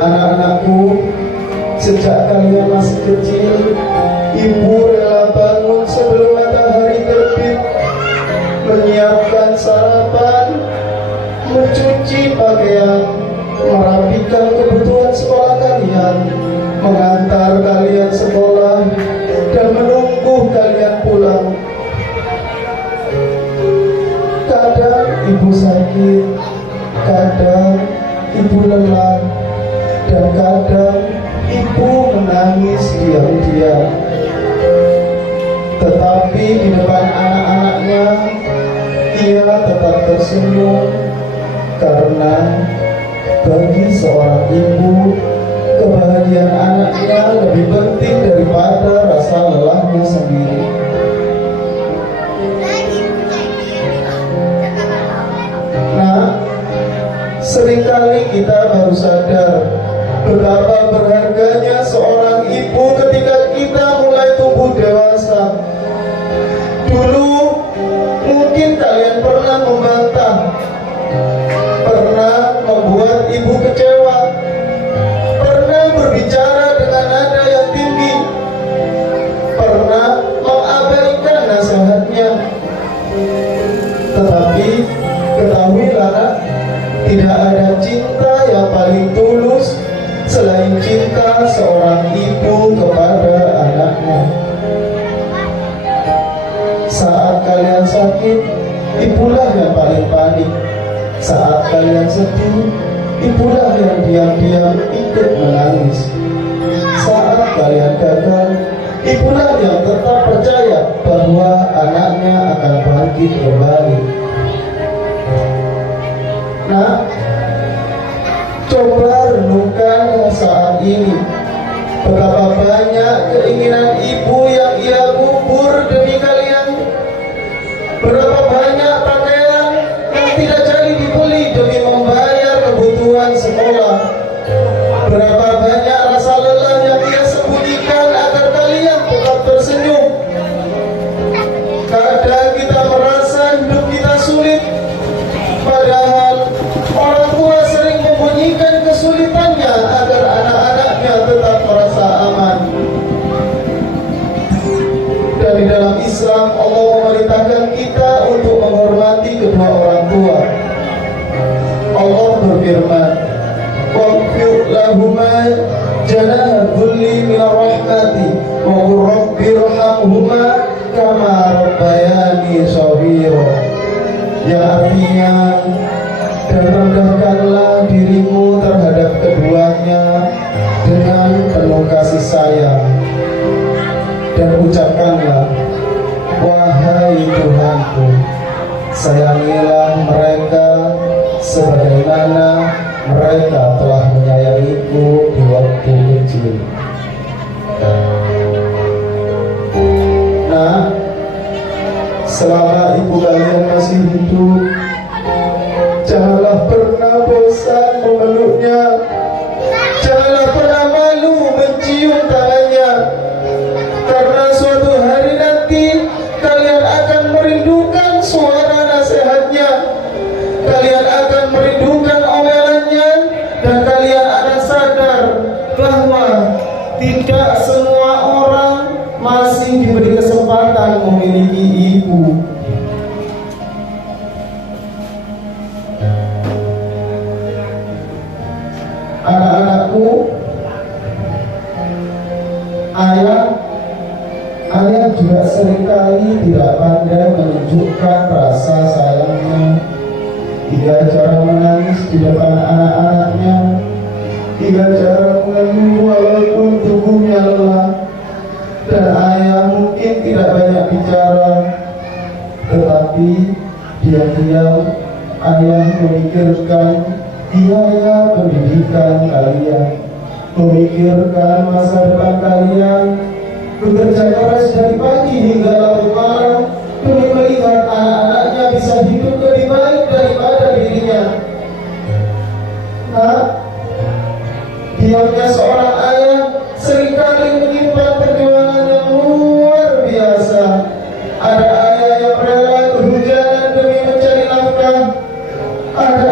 Anak-anakku, sejak kalian masih kecil, ibu rela bangun sebelum matahari terbit, menyiapkan sarapan, mencuci pakaian, merapikan kebutuhan sekolah kalian, mengantar kalian sekolah, dan menunggu kalian pulang. Kadang ibu sakit, kadang ibu lelah, dan kadang ibu menangis diam-diam. Tetapi di depan anak-anaknya, ia tetap tersenyum, karena bagi seorang ibu, kebahagiaan anaknya lebih penting daripada rasa lelahnya sendiri. Nah, seringkali kita baru sadar betapa berharganya seorang ibu ketika kita mulai tumbuh dewasa. Dulu mungkin kalian pernah membantah, pernah membuat ibu kecewa, pernah berbicara dengan nada yang tinggi, pernah mengabaikan nasihatnya. Tetapi ketahuilah, tidak ada cinta yang paling tulus selain cinta seorang ibu kepada anaknya. Saat kalian sakit, ibulah yang paling panik. Saat kalian sedih, ibulah yang diam-diam ikut menangis. Saat kalian gagal, ibulah yang tetap percaya bahwa anaknya akan bangkit kembali. Nah, coba renungkan saat ini, betapa banyak keinginan ibu yang ia kubur demi kalian. Berapa banyak pakaian yang tidak jadi dibeli demi membayar kebutuhan sekolah. Berapa banyak rasa lelah yang ia sembunyikan agar kalian tetap tersenyum. Kadang kita merasa hidup kita sulit, padahal orang tua sering membunyikan kesulitannya agar anak-anaknya tetap merasa aman. Dan di dalam Islam, Allah memerintahkan kita untuk menghormati kedua orang tua. Allah berfirman, "Waqfir lahuma janaha dhulli minar rahmati wa qur rabbirhamhuma kama rabbayani shaghira." Yang artinya, dan rendahkanlah dirimu terhadap keduanya dengan penuh kasih sayang, dan ucapkanlah, "Wahai Tuhanku, sayangilah mereka sebagaimana mereka telah menyayangiku di waktu kecil." Nah, selama ibu kalian masih hidup, janganlah pernah bosan memeluknya, janganlah pernah malu mencium tangannya, karena suatu hari nanti kalian akan merindukan suara nasihatnya, kalian akan merindukan omelannya, dan kalian akan sadar bahwa tidak semua orang masih diberi kesempatan memiliki ibu. Anak-anakku, ayah juga seringkali tidak pandai menunjukkan rasa sayangnya. Ia jarang menangis di depan anak-anaknya. Ia jarang mengeluh walaupun tubuhnya lelah. Dan ayah mungkin tidak banyak bicara, tetapi diam-diam ayah memikirkan biaya pendidikan kalian, memikirkan masa depan kalian, bekerja keras dari pagi hingga larut malam demi melihat anak-anaknya bisa hidup lebih baik daripada dirinya. Nah, diamnya seorang ayah seringkali menyimpan perjuangan yang luar biasa. Ada ayah yang rela kehujanan demi mencari nafkah, ada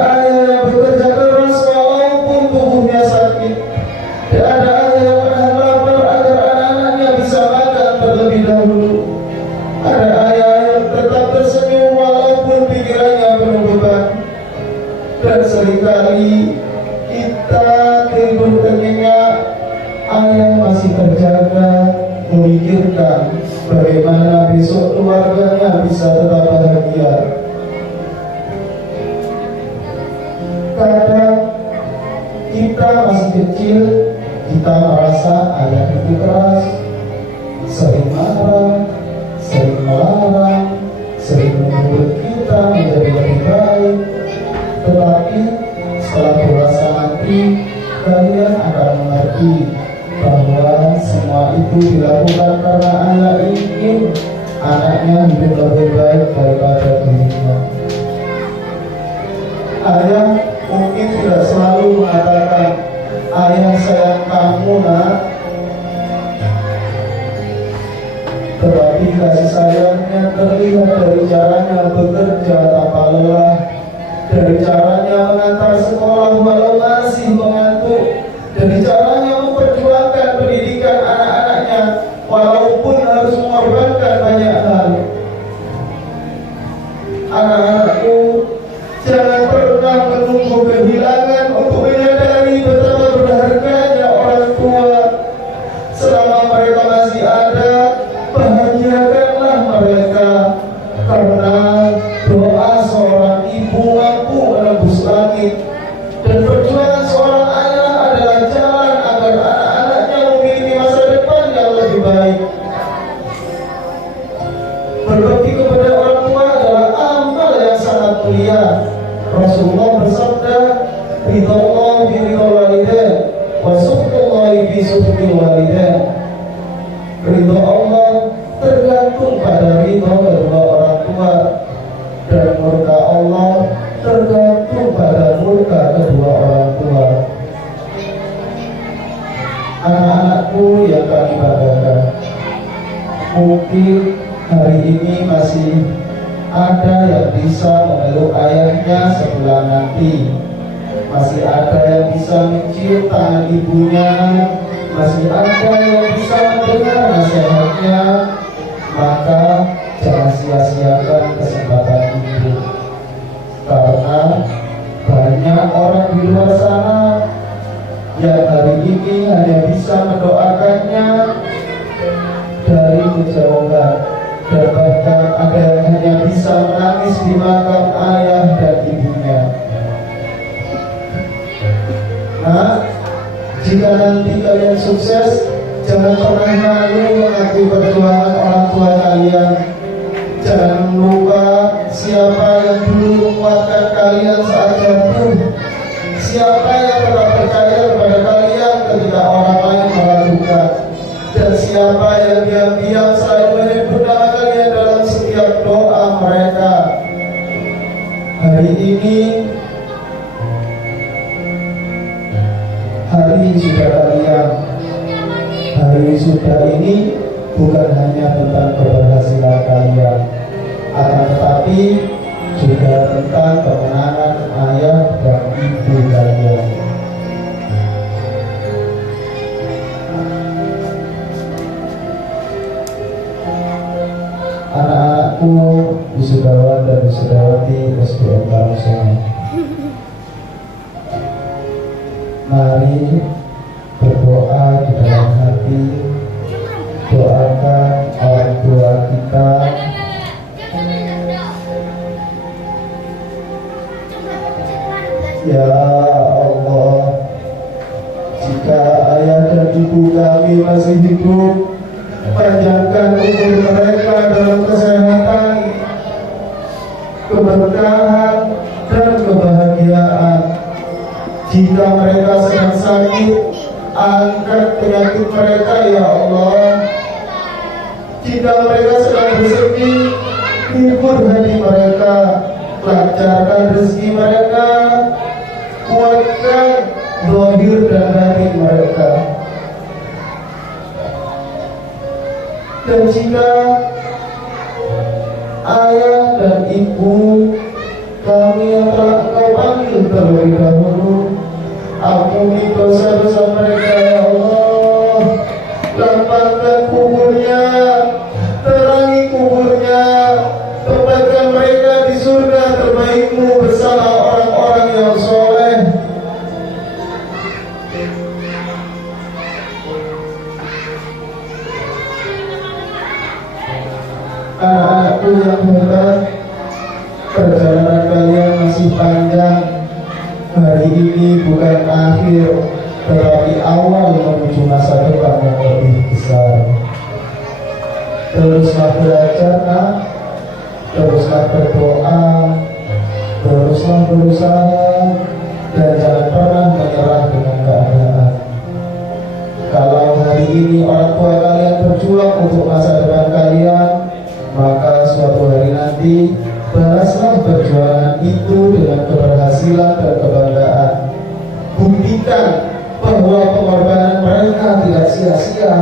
Seringkali kita tidur nyenyak, ayah masih terjaga, memikirkan bagaimana besok keluarganya bisa tetap bahagia. Kadang kita masih kecil, kita merasa ayah itu keras, sering marah, sering melarang, sering membuat kita menjadi lebih baik. Tetapi setelah dewasa nanti, kalian akan mengerti bahwa semua itu dilakukan karena ayah ingin anaknya hidup lebih baik daripada dirinya. Ayah mungkin tidak selalu mengatakan, ayah sayang kamu nak, tetapi kasih sayangnya terlihat dari caranya bekerja tanpa lelah, dari caranya mengantar sekolah walau masih mengantuk, dari caranya memperjuangkan pendidikan anak-anaknya walaupun harus mengorbankan banyak hal. Anak-anakku, jangan pernah menunggu kehilangan untuk menyadari betapa berharganya orang tua. Selama mereka masih ada, bahagiakanlah mereka, karena doa seorang ibu mampu menembus langit, dan perjuangan seorang ayah adalah jalan agar anak-anaknya memiliki masa depan yang lebih baik. Berbakti kepada orang tua adalah amal yang sangat mulia. Rasulullah bersabda, ridallah bi ridal walidain wa sukhtullahi bi sukhtil walidain. Ridho Allah tergantung pada ridho kedua orang tua, dan murka Allah tergantung pada murka kedua orang tua. Anak-anakku yang kami banggakan, mungkin hari ini masih ada yang bisa memeluk ayahnya sebulan nanti, masih ada yang bisa mencium tangan ibunya, masih ada yang bisa mendengar nasihatnya. Maka jangan sia-siakan kesempatan itu, karena banyak orang di luar sana yang hari ini hanya bisa mendoakannya dari kejauhan, dan bahkan ada yang hanya bisa menangis di makam ayah dan ibunya. Nah, jika nanti kalian sukses, jangan pernah malu mengakui perjuangan orang tua kalian. Jangan lupa siapa yang dulu menguatkan kalian saat jatuh, siapa yang telah percaya kepada kalian ketika orang lain meragukan, dan siapa yang diam-diam selalu menyebut nama kalian dalam setiap doa mereka. Hari ini, hari sudah kalian. Hari sudah ini bukan hanya tentang keberhasilan kalian, akan tetapi juga tentang kemenangan ayah dan ibu kalian. Anak-anakku, wisudawan dan wisudawati SDN Karangsono, mari berdoa di dalam hati, doakan orang tua kita ya Allah. Jika ayah dan ibu kami masih hidup, panjangkan umur mereka dalam kesehatan, keberkahan, dan kebahagiaan. Jika mereka sedang sakit, angkat penyakit mereka ya Allah. Jika mereka sedang bersedih, hibur hati mereka, lancarkan rezeki mereka, kuatkan zahir dan batin mereka. Dan jika ayah dan ibu kami yang telah Engkau panggil terlebih dahulu, ampuni dosa-dosa mereka ya Allah. Lapangkan kuburnya, terangi kuburnya, tempatkan mereka di surga terbaik-Mu bersama orang-orang yang soleh. kalian, hari ini bukan akhir, tetapi awal menuju masa depan yang lebih besar. Teruslah belajar, nak. Teruslah berdoa, teruslah berusaha, dan jangan pernah menyerah dengan keadaan. Kalau hari ini orang tua kalian berjuang untuk masa depan kalian, maka suatu hari nanti balaslah perjuangan itu dengan keberhasilan dan kebanggaan. Buktikan bahwa pengorbanan mereka tidak sia-sia.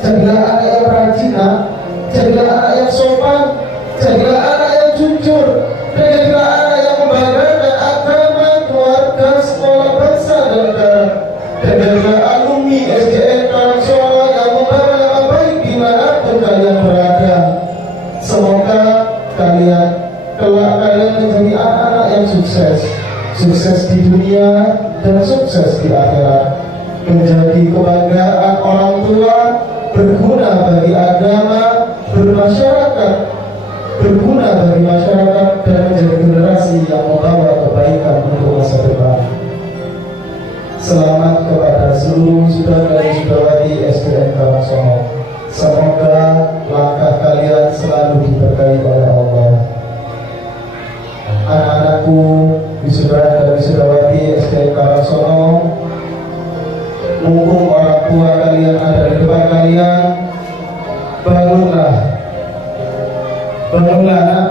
Jadilah anak yang rajin, jadilah anak yang sopan, jadilah anak yang jujur, dan jadilah anak yang membanggakan agama, keluarga, sekolah, bangsa dan negara. Dan jadilah alumni SDN Karangsono yang membawa nama baik dimanapun kalian berada. Semoga kalian menjadi anak-anak yang sukses di dunia dan sukses di akhirat, menjadi kebanggaan orang tua, berguna bagi agama, berguna bagi masyarakat, dan menjadi generasi yang membawa kebaikan untuk masa depan. Selamat kepada seluruh saudara dan saudari SDN Karangsono. Semoga langkah kalian selalu diberkahi oleh Allah. Anak-anakku, wisuda dan wisudawati SDN Karangsono, mumpung orang tua kalian ada di depan kalian, bangunlah, nak.